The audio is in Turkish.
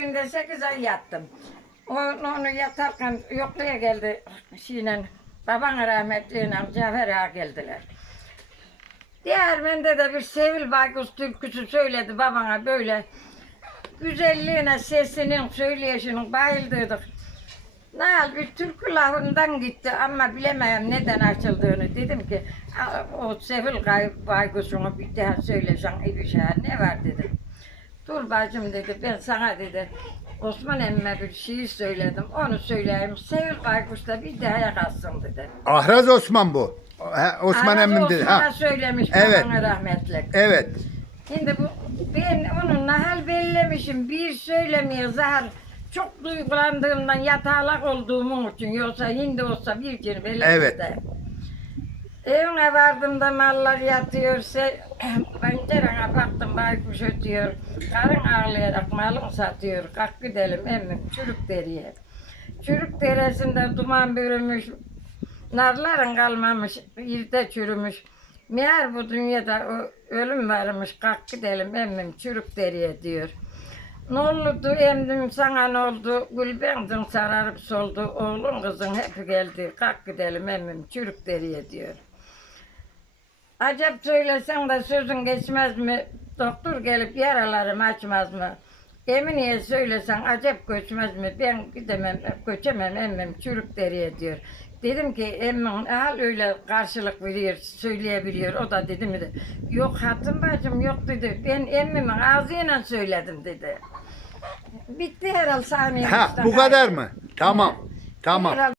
Günde 8 ay yattım. Onu, onu yatarken yokluğa geldi şeyle, baban rahmetliyle Cafer Ağa geldiler. Diğer bende de bir Sevil Baykuş türküsü söyledi babana böyle. Güzelliğine, sesinin, söyleyişinin bayıldırdık. Nal bir türkü lafından gitti ama bilemem neden açıldığını. Dedim ki "Aa, o Sevil Baykuş'unu bir daha söylesen iyi bir şey ne var dedim. Dur bacım dedi ben sana dedi Osman emme bir şey söyledim onu söyleyeyim. Sevil Baykuş da bir daha yakasın dedi. Ahraz Osman bu. Ha, Osman Arada emmin dedi. Osman'a Ha. söylemiş Evet. babana rahmetli. Evet. Şimdi bu ben onunla hal bellemişim. Bir söylemiyor zahar. Çok duygulandığımdan yatalak olduğum için yoksa hindi olsa bir kere belli Evet. Evine vardığımda mallar yatıyorsa pencerene baktım baykuş ötüyor. Karın ağlayarak malın satıyor. Kalk gidelim emmim çürük deriye. Çürük deresinde duman bürümüş. Narların kalmamış, yerde çürümüş. Meğer bu dünyada ölüm varmış, kalk gidelim emmim çürük deriye diyor. Ne oldu emdim sana ne oldu, gül bendin sararıp soldu, oğlun kızın hep geldi, kalk gidelim emmim çürük deriye diyor. Acep söylesen de sözün geçmez mi, doktor gelip yaralarımı açmaz mı? Eminiye söylesen acep göçmez mi? Ben gidemem, göçemem emmim çürük deriye diyor. Dedim ki emmin al öyle karşılık veriyor, söyleyebiliyor. O da dedi mi? de, Yok hatun bacım yok dedi. Ben emmimin ağzıyla söyledim dedi. Bitti herhalde saniye. Ha bu kadar mı? Tamam. Tamam. Herhalde